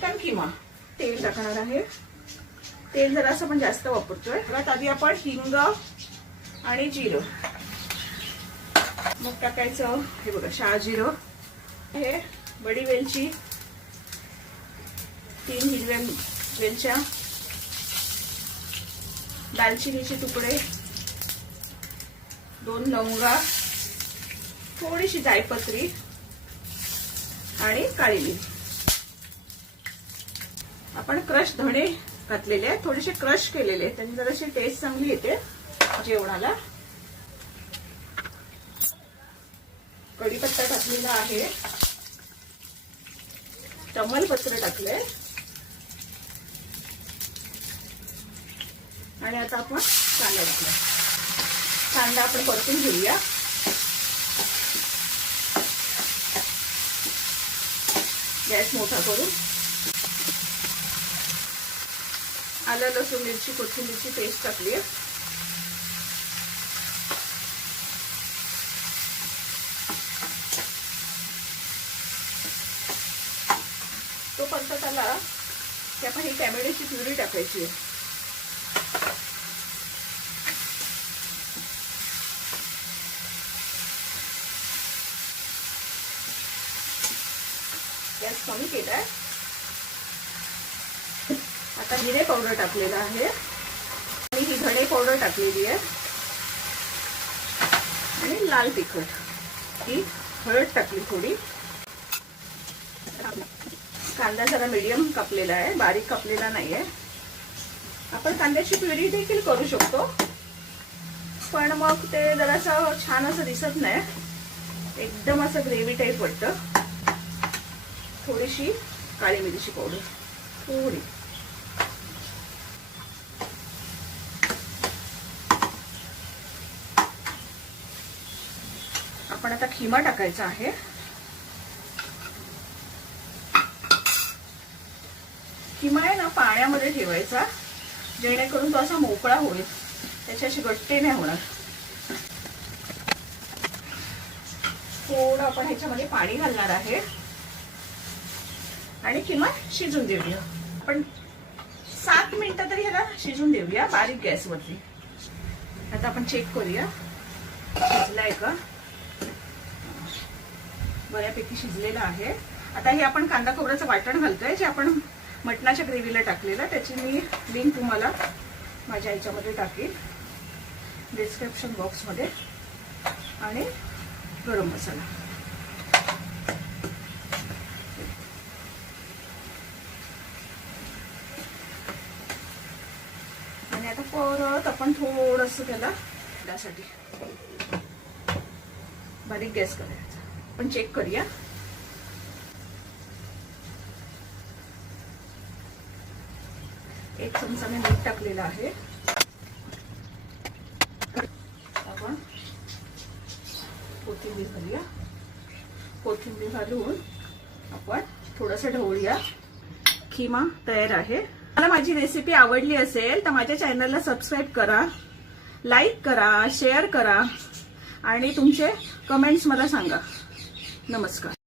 Chicken keema तेल टाकणार आहे. तेल जरासं पण जास्त वापरतोय. त्यात आधी आपण हिंग आणि जिरं, मग टाकायचं हे बघा शहाजिरं, हे बडी वेलची, 3 हिरव्या वेलच्या, दालचिनीचे तुकडे, 2 लवंगा, थोडीशी जायपत्री आणि काळी मिरी. आपण क्रश धणे घातलेले आहेत, थोडेसे क्रश केलेले आहेत, त्यांनी जराशी टेस्ट चांगली येते जेवणाला. कढीपत्ता टाकलेला आहे, तमालपत्र टाकले आणि आता आपण कांदा टाकला. कांदा आपण परतून घेऊया. गॅस मोठा करून आलं लसूण मिरची कोथिंबीरची पेस्ट टाकली आहे. तो परतत आला की आपण ही टॅमॅटोची प्युरी टाकायची आहे. गॅस कमी केलाय. आता जिरे पावडर टाकलेला आहे आणि ही धणे पावडर टाकलेली आहे आणि लाल तिखट, ही हळद टाकली थोडी. कांदा जरा मीडियम कापलेला आहे, बारीक कापलेला नाहीये. आपण कांद्याची प्युरी देखील करू शकतो, पण मग ते जरासं छान असं दिसत नाही, एकदम असं ग्रेव्ही टाईप वाटतं. थोडीशी काळी मिरीची पावडर, थोडी. आपण आता खिमा टाकायचा आहे. खिमा आहे ना पाण्यामध्ये ठेवायचा, जेणेकरून तो असा मोकळा होईल, त्याच्याशी गट्टे नाही होणार. थोडं आपण ह्याच्यामध्ये पाणी घालणार आहे आणि किमा शिजून देऊया. आपण 7 मिनिटं तरी ह्याला शिजून देऊया बारीक गॅसवरती. आता आपण चेक करूया शिजलाय का. बऱ्यापैकी शिजलेला आहे. आता हे आपण कांदा खोबऱ्याचं वाटण घालतोय, जे आपण मटणाच्या ग्रेव्हीला टाकलेलं. त्याची मी लिंक तुम्हाला माझ्या ह्याच्यामध्ये टाकेल डिस्क्रिप्शन बॉक्समध्ये. आणि गरम मसाला, आणि आता परत आपण थोडंसं त्याला त्यासाठी बारीक गॅस करायचा. आपण चेक करूया. एक चमचा मी मीठ टाकलेला आहे. आपण कोथिंबीर घालूया. कोथिंबीर घालून आपण थोडंसं ढवळूया. खिमा तयार आहे. मला माझी रेसिपी आवडली असेल तर माझ्या चॅनलला सबस्क्राईब करा, लाईक करा, शेअर करा आणि तुमचे कमेंट्स मला सांगा. नमस्कार.